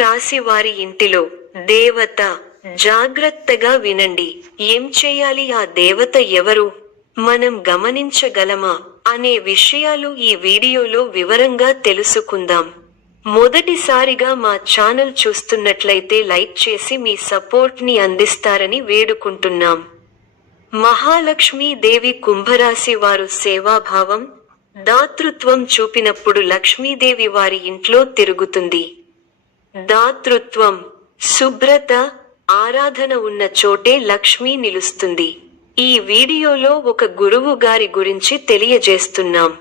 రాశి వారి ఇంటిలో దేవత జాగ్రత్తగా వినండి. ఏం చేయాలి? ఆ దేవత ఎవరు? మనం గమనించగలమా? అనే విషయాలు ఈ వీడియోలో వివరంగా తెలుసుకుందాం. మొదటిసారిగా మా ఛానల్ చూస్తున్నట్లయితే లైక్ చేసి మీ సపోర్ట్ని అందిస్తారని వేడుకుంటున్నాం. మహాలక్ష్మీ దేవి కుంభరాశి వారు సేవాభావం దాతృత్వం చూపినప్పుడు లక్ష్మీదేవి వారి ఇంట్లో తిరుగుతుంది. దాతృత్వం శుభ్రత ఆరాధన ఉన్న చోటే లక్ష్మి నిలుస్తుంది. ఈ వీడియోలో ఒక గురువు గారి గురించి తెలియజేస్తున్నాం.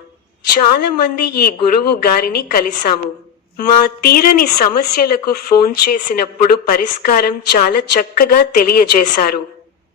చాలా మంది ఈ గురువు గారిని కలిశాము. మా తీరని సమస్యలకు ఫోన్ చేసినప్పుడు పరిష్కారం చాలా చక్కగా తెలియజేశారు.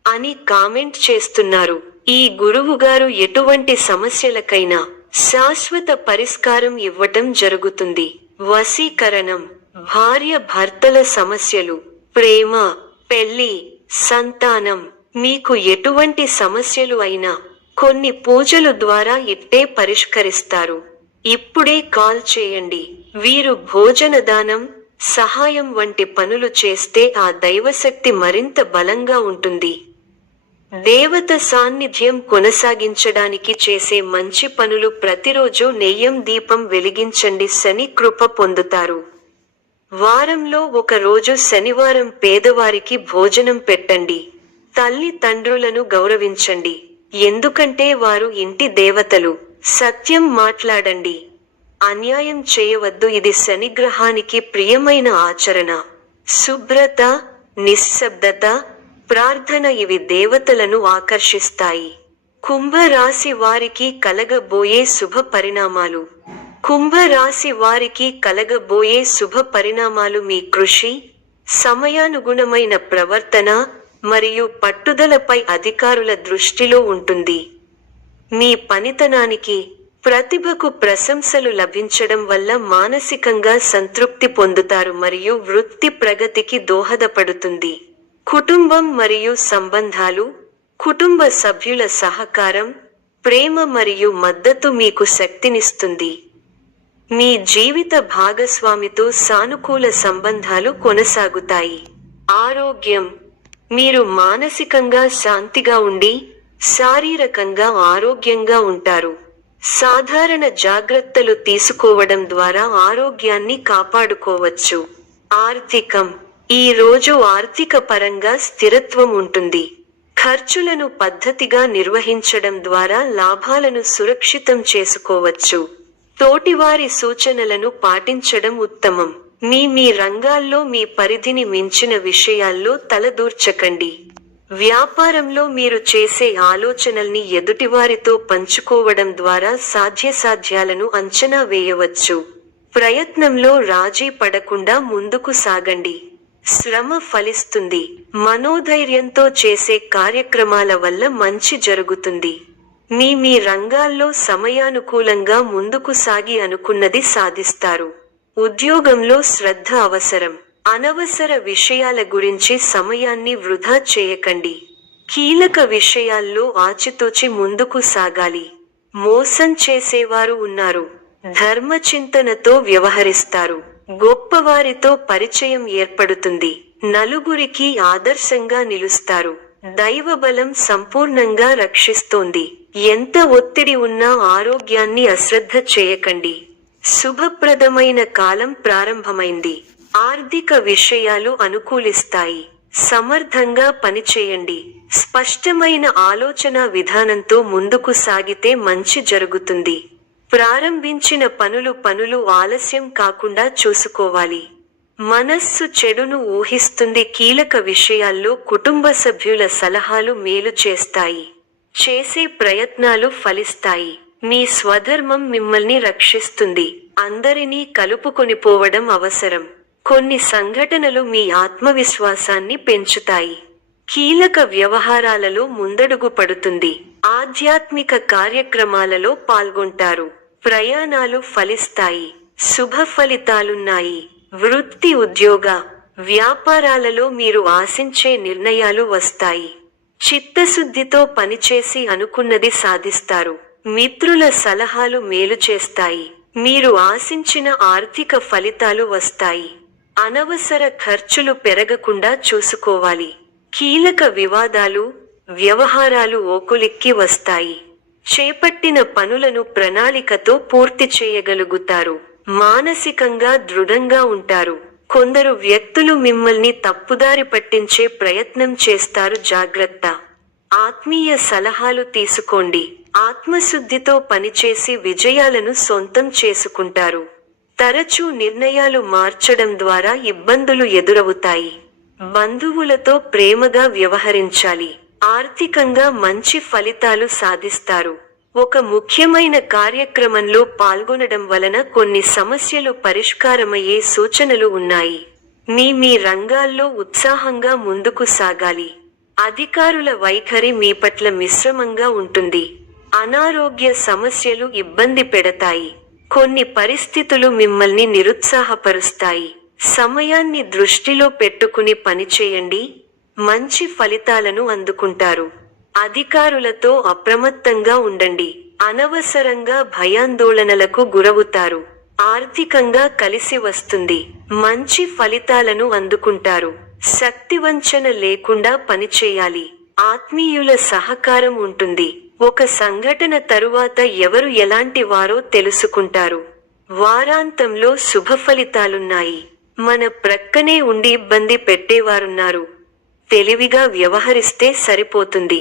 అని కామెంట్ చేస్తున్నారు. ఈ గురువు గారు ఎటువంటి సమస్యలకైనా శాశ్వత పరిష్కారం ఇవ్వటం జరుగుతుంది. వశీకరణం. భార్య భర్తల సమస్యలు ప్రేమ పెళ్ళి సంతానం మీకు ఎటువంటి సమస్యలు అయినా కొన్ని పూజలు ద్వారా ఇట్టే పరిష్కరిస్తారు. ఇప్పుడే కాల్ చేయండి. వీరు భోజన దానం సహాయం వంటి పనులు చేస్తే ఆ దైవశక్తి మరింత బలంగా ఉంటుంది. దేవత సాన్నిధ్యం కొనసాగించడానికి చేసే మంచి పనులు ప్రతిరోజు నెయ్యం దీపం వెలిగించండి శని కృప పొందుతారు. వారంలో ఒక రోజు శనివారం పేదవారికి భోజనం పెట్టండి. తల్లి తండ్రులను గౌరవించండి. ఎందుకంటే వారు ఇంటి దేవతలు. సత్యం మాట్లాడండి. అన్యాయం చేయవద్దు. ఇది శనిగ్రహానికి ప్రియమైన ఆచరణ. శుభ్రత నిశ్శబ్దత ప్రార్థన ఇవి దేవతలను ఆకర్షిస్తాయి. కుంభరాశి వారికి కలగబోయే శుభ పరిణామాలు. కుంభరాశి వారికి కలగబోయే శుభ పరిణామాలు మీ కృషి సమయానుగుణమైన ప్రవర్తన మరియు పట్టుదలపై అధికారుల దృష్టిలో ఉంటుంది. మీ పనితనానికి ప్రతిభకు ప్రశంసలు లభించడం వల్ల మానసికంగా సంతృప్తి పొందుతారు మరియు వృత్తి ప్రగతికి దోహదపడుతుంది. కుటుంబం మరియు సంబంధాలు కుటుంబ సభ్యుల సహకారం ప్రేమ మరియు మద్దతు మీకు శక్తినిస్తుంది. మీ జీవిత భాగస్వామితో సానుకూల సంబంధాలు కొనసాగుతాయి. ఆరోగ్యం. మీరు మానసికంగా శాంతిగా ఉండి శారీరకంగా ఆరోగ్యంగా ఉంటారు. సాధారణ జాగ్రత్తలు తీసుకోవడం ద్వారా ఆరోగ్యాన్ని కాపాడుకోవచ్చు. ఆర్థికం. ఈ రోజు ఆర్థిక పరంగా స్థిరత్వం ఉంటుంది. ఖర్చులను పద్ధతిగా నిర్వహించడం ద్వారా లాభాలను సురక్షితం చేసుకోవచ్చు. తోటివారి సూచనలను పాటించడం ఉత్తమం. మీ మీ రంగాల్లో మీ పరిధిని మించిన విషయాల్లో తలదూర్చకండి వ్యాపారంలో మీరు చేసే ఆలోచనల్ని ఎదుటివారితో పంచుకోవడం ద్వారా సాధ్యసాధ్యాలను అంచనా వేయవచ్చు. ప్రయత్నంలో రాజీ పడకుండా ముందుకు సాగండి. శ్రమ ఫలిస్తుంది. మనోధైర్యంతో చేసే కార్యక్రమాల వల్ల మంచి జరుగుతుంది. మీ మీ రంగాల్లో సమయానుకూలంగా ముందుకు సాగి అనుకున్నది సాధిస్తారు. ఉద్యోగంలో శ్రద్ధ అవసరం. అనవసర విషయాల గురించి సమయాన్ని వృధా చేయకండి. కీలక విషయాల్లో ఆచితూచి ముందుకు సాగాలి. మోసం చేసేవారు ఉన్నారు. ధర్మచింతనతో వ్యవహరిస్తారు. గొప్పవారితో పరిచయం ఏర్పడుతుంది. నలుగురికి ఆదర్శంగా నిలుస్తారు. దైవబలం సంపూర్ణంగా రక్షిస్తోంది. ఎంత ఒత్తిడి ఉన్నా ఆరోగ్యాన్ని అశ్రద్ధ చేయకండి. శుభప్రదమైన కాలం ప్రారంభమైంది. ఆర్థిక విషయాలు అనుకూలిస్తాయి. సమర్థంగా పనిచేయండి. స్పష్టమైన ఆలోచన విధానంతో ముందుకు సాగితే మంచి జరుగుతుంది. ప్రారంభించిన పనులు పనులు ఆలస్యం కాకుండా చూసుకోవాలి. మనస్సు చెడును ఊహిస్తుంది కీలక విషయాల్లో కుటుంబ సభ్యుల సలహాలు మేలు చేస్తాయి. చేసే ప్రయత్నాలు ఫలిస్తాయి. మీ స్వధర్మం మిమ్మల్ని రక్షిస్తుంది. అందరినీ కలుపుకొనిపోవడం అవసరం. కొన్ని సంఘటనలు మీ ఆత్మవిశ్వాసాన్ని పెంచుతాయి. కీలక వ్యవహారాలలో ముందడుగు పడుతుంది. ఆధ్యాత్మిక కార్యక్రమాలలో పాల్గొంటారు. ప్రయాణాలు ఫలిస్తాయి. శుభ ఫలితాలున్నాయి. వృత్తి ఉద్యోగ వ్యాపారాలలో మీరు ఆశించే నిర్ణయాలు వస్తాయి. చిత్తశుద్ధితో పనిచేసి అనుకున్నది సాధిస్తారు. మిత్రుల సలహాలు మేలు చేస్తాయి. మీరు ఆశించిన ఆర్థిక ఫలితాలు వస్తాయి. అనవసర ఖర్చులు పెరగకుండా చూసుకోవాలి. కీలక వివాదాలు వ్యవహారాలు ఓకులిక్కి వస్తాయి. చేపట్టిన పనులను ప్రణాళికతో పూర్తి చేయగలుగుతారు. మానసికంగా దృఢంగా ఉంటారు. కొందరు వ్యక్తులు మిమ్మల్ని తప్పుదారి పట్టించే ప్రయత్నం చేస్తారు. జాగ్రత్త. ఆత్మీయ సలహాలు తీసుకోండి. ఆత్మశుద్ధితో పనిచేసి విజయాలను సొంతం చేసుకుంటారు. తరచూ నిర్ణయాలు మార్చడం ద్వారా ఇబ్బందులు ఎదురవుతాయి. బంధువులతో ప్రేమగా వ్యవహరించాలి. ఆర్థికంగా మంచి ఫలితాలు సాధిస్తారు. ఒక ముఖ్యమైన కార్యక్రమంలో పాల్గొనడం వలన కొన్ని సమస్యలు పరిష్కారమయ్యే సూచనలు ఉన్నాయి. మీ మీ రంగాల్లో ఉత్సాహంగా ముందుకు సాగాలి. అధికారుల వైఖరి మీ పట్ల మిశ్రమంగా ఉంటుంది. అనారోగ్య సమస్యలు ఇబ్బంది పెడతాయి. కొన్ని పరిస్థితులు మిమ్మల్ని నిరుత్సాహపరుస్తాయి. సమయాన్ని దృష్టిలో పెట్టుకుని పనిచేయండి. మంచి ఫలితాలను అందుకుంటారు. అధికారులతో అప్రమత్తంగా ఉండండి. అనవసరంగా భయాందోళనలకు గురవుతారు. ఆర్థికంగా కలిసి వస్తుంది. మంచి ఫలితాలను అందుకుంటారు. శక్తివంచన లేకుండా పనిచేయాలి. ఆత్మీయుల సహకారం ఉంటుంది. ఒక సంఘటన తరువాత ఎవరు ఎలాంటి వారో తెలుసుకుంటారు. వారాంతంలో శుభ ఫలితాలున్నాయి. మన ప్రక్కనే ఉండి ఇబ్బంది పెట్టేవారున్నారు. తెలివిగా వ్యవహరిస్తే సరిపోతుంది.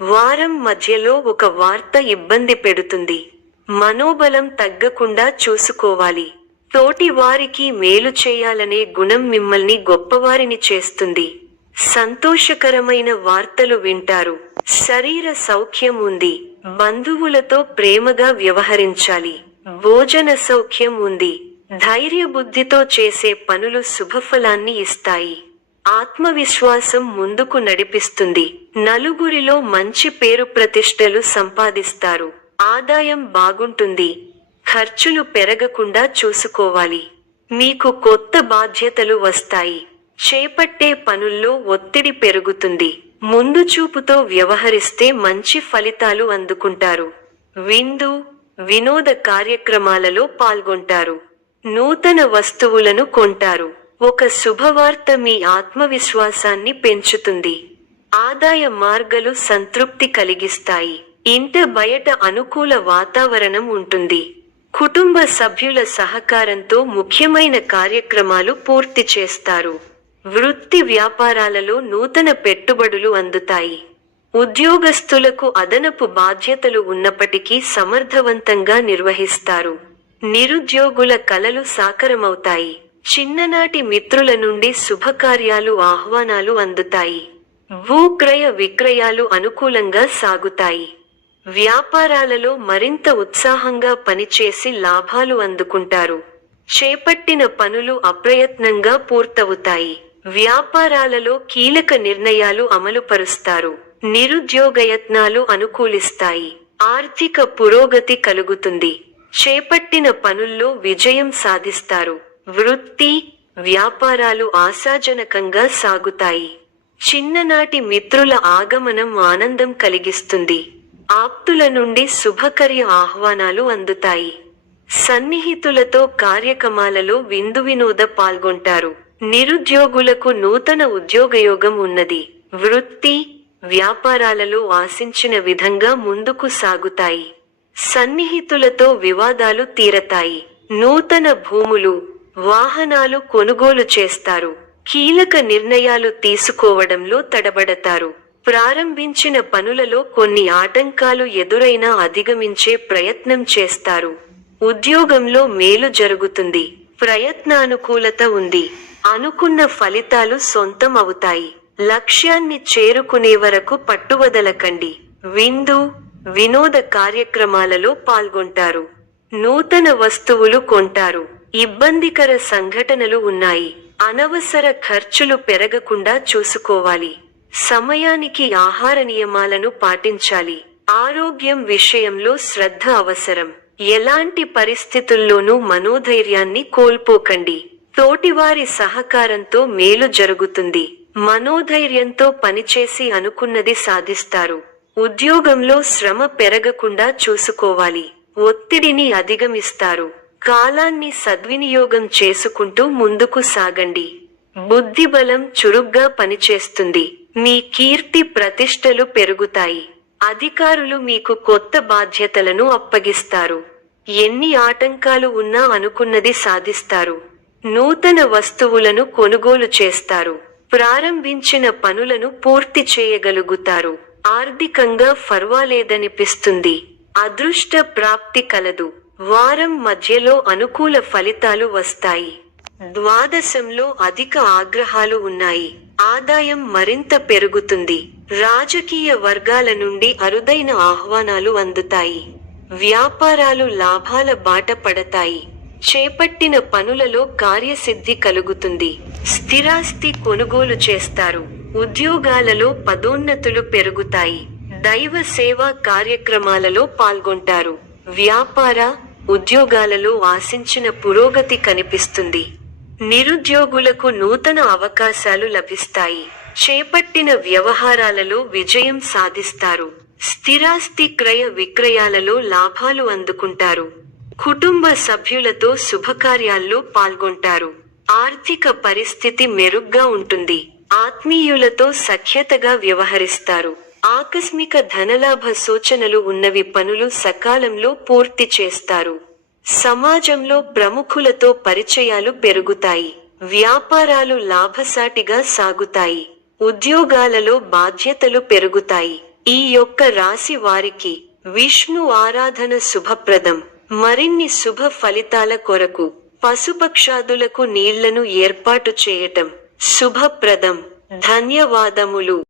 వారం మధ్యలో ఒక వార్త ఇబ్బంది పెడుతుంది. మనోబలం తగ్గకుండా చూసుకోవాలి. తోటి వారికి మేలు చేయాలనే గుణం మిమ్మల్ని గొప్పవారిని చేస్తుంది. సంతోషకరమైన వార్తలు వింటారు. శరీర సౌఖ్యం ఉంది. బంధువులతో ప్రేమగా వ్యవహరించాలి. భోజన సౌఖ్యం ఉంది. ధైర్య బుద్ధితో చేసే పనులు శుభఫలాన్ని ఇస్తాయి. ఆత్మవిశ్వాసం ముందుకు నడిపిస్తుంది. నలుగురిలో మంచి పేరు ప్రతిష్టలు సంపాదిస్తారు. ఆదాయం బాగుంటుంది. ఖర్చులు పెరగకుండా చూసుకోవాలి. మీకు కొత్త బాధ్యతలు వస్తాయి. చేపట్టే పనుల్లో ఒత్తిడి పెరుగుతుంది. ముందు చూపుతో వ్యవహరిస్తే మంచి ఫలితాలు అందుకుంటారు. విందు వినోద కార్యక్రమాలలో పాల్గొంటారు. నూతన వస్తువులను కొంటారు. ఒక శుభవార్త మీ ఆత్మవిశ్వాసాన్ని పెంచుతుంది. ఆదాయ మార్గాలు సంతృప్తి కలిగిస్తాయి. ఇంట బయట అనుకూల వాతావరణం ఉంటుంది. కుటుంబ సభ్యుల సహకారంతో ముఖ్యమైన కార్యక్రమాలు పూర్తి చేస్తారు. వృత్తి వ్యాపారాలలో నూతన పెట్టుబడులు అందుతాయి. ఉద్యోగస్తులకు అదనపు బాధ్యతలు ఉన్నప్పటికీ సమర్థవంతంగా నిర్వహిస్తారు. నిరుద్యోగుల కలలు సాకారమవుతాయి. చిన్ననాటి మిత్రుల నుండి శుభకార్యాలు ఆహ్వానాలు అందుతాయి. భూక్రయ విక్రయాలు అనుకూలంగా సాగుతాయి. వ్యాపారాలలో మరింత ఉత్సాహంగా పనిచేసి లాభాలు అందుకుంటారు. చేపట్టిన పనులు అప్రయత్నంగా పూర్తవుతాయి. వ్యాపారాలలో కీలక నిర్ణయాలు అమలుపరుస్తారు. నిరుద్యోగయత్నాలు అనుకూలిస్తాయి. ఆర్థిక పురోగతి కలుగుతుంది. చేపట్టిన పనుల్లో విజయం సాధిస్తారు. వృత్తి వ్యాపారాలు ఆశాజనకంగా సాగుతాయి. చిన్ననాటి మిత్రుల ఆగమనం ఆనందం కలిగిస్తుంది. ఆప్తుల నుండి శుభకర్య ఆహ్వానాలు అందుతాయి. సన్నిహితులతో కార్యక్రమాలలో విందు వినోద పాల్గొంటారు. నిరుద్యోగులకు నూతన ఉద్యోగయోగం ఉన్నది. వృత్తి వ్యాపారాలలో ఆశించిన విధంగా ముందుకు సాగుతాయి. సన్నిహితులతో వివాదాలు తీరతాయి. నూతన భూములు వాహనాలు కొనుగోలు చేస్తారు. కీలక నిర్ణయాలు తీసుకోవడంలో తడబడతారు. ప్రారంభించిన పనులలో కొన్ని ఆటంకాలు ఎదురైనా అధిగమించే ప్రయత్నం చేస్తారు. ఉద్యోగంలో మేలు జరుగుతుంది. ప్రయత్నానుకూలత ఉంది. అనుకున్న ఫలితాలు సొంతం అవుతాయి. లక్ష్యాన్ని చేరుకునే వరకు పట్టువదలకండి. విందు వినోద కార్యక్రమాలలో పాల్గొంటారు. నూతన వస్తువులు కొంటారు. ఇబ్బందికర సంఘటనలు ఉన్నాయి. అనవసర ఖర్చులు పెరగకుండా చూసుకోవాలి. సమయానికి ఆహార నియమాలను పాటించాలి. ఆరోగ్యం విషయంలో శ్రద్ధ అవసరం. ఎలాంటి పరిస్థితుల్లోనూ మనోధైర్యాన్ని కోల్పోకండి. తోటివారి సహకారంతో మేలు జరుగుతుంది. మనోధైర్యంతో పనిచేసి అనుకున్నది సాధిస్తారు. ఉద్యోగంలో శ్రమ పెరగకుండా చూసుకోవాలి. ఒత్తిడిని అధిగమిస్తారు. కాలాన్ని సద్వినియోగం చేసుకుంటూ ముందుకు సాగండి. బుద్ధిబలం చురుగ్గా పనిచేస్తుంది. మీ కీర్తి ప్రతిష్టలు పెరుగుతాయి. అధికారులు మీకు కొత్త బాధ్యతలను అప్పగిస్తారు. ఎన్ని ఆటంకాలు ఉన్నా అనుకున్నది సాధిస్తారు. నూతన వస్తువులను కొనుగోలు చేస్తారు. ప్రారంభించిన పనులను పూర్తి చేయగలుగుతారు. ఆర్థికంగా ఫర్వాలేదనిపిస్తుంది. అదృష్ట ప్రాప్తి కలదు. వారం మధ్యలో అనుకూల ఫలితాలు వస్తాయి. ద్వాదశంలో అధిక ఆగ్రహాలు ఉన్నాయి. ఆదాయం మరింత పెరుగుతుంది. రాజకీయ వర్గాల నుండి అరుదైన ఆహ్వానాలు అందుతాయి. వ్యాపారాలు లాభాల బాట పడతాయి. చేపట్టిన పనులలో కార్యసిద్ధి కలుగుతుంది. స్థిరాస్తి కొనుగోలు చేస్తారు. ఉద్యోగాలలో పదోన్నతులు పెరుగుతాయి. దైవ సేవా కార్యక్రమాలలో పాల్గొంటారు. వ్యాపార ఉద్యోగాలలో ఆశించిన పురోగతి కనిపిస్తుంది. నిరుద్యోగులకు నూతన అవకాశాలు లభిస్తాయి. చేపట్టిన వ్యవహారాలలో విజయం సాధిస్తారు. స్థిరాస్తి క్రయ విక్రయాలలో లాభాలు అందుకుంటారు. కుటుంబ సభ్యులతో శుభకార్యాల్లో పాల్గొంటారు. ఆర్థిక పరిస్థితి మెరుగ్గా ఉంటుంది. ఆత్మీయులతో సఖ్యతగా వ్యవహరిస్తారు. ఆకస్మిక ధనలాభ సూచనలు ఉన్నవి పనులు సకాలంలో పూర్తి చేస్తారు. సమాజంలో ప్రముఖులతో పరిచయాలు పెరుగుతాయి. వ్యాపారాలు లాభసాటిగా సాగుతాయి. ఉద్యోగాలలో బాధ్యతలు పెరుగుతాయి. ఈ యొక్క రాశి వారికి విష్ణు ఆరాధన శుభప్రదం. మరిన్ని శుభ ఫలితాల కొరకు పశుపక్షాదులకు నీళ్ళను ఏర్పాటు చేయటం శుభప్రదం. ధన్యవాదములు.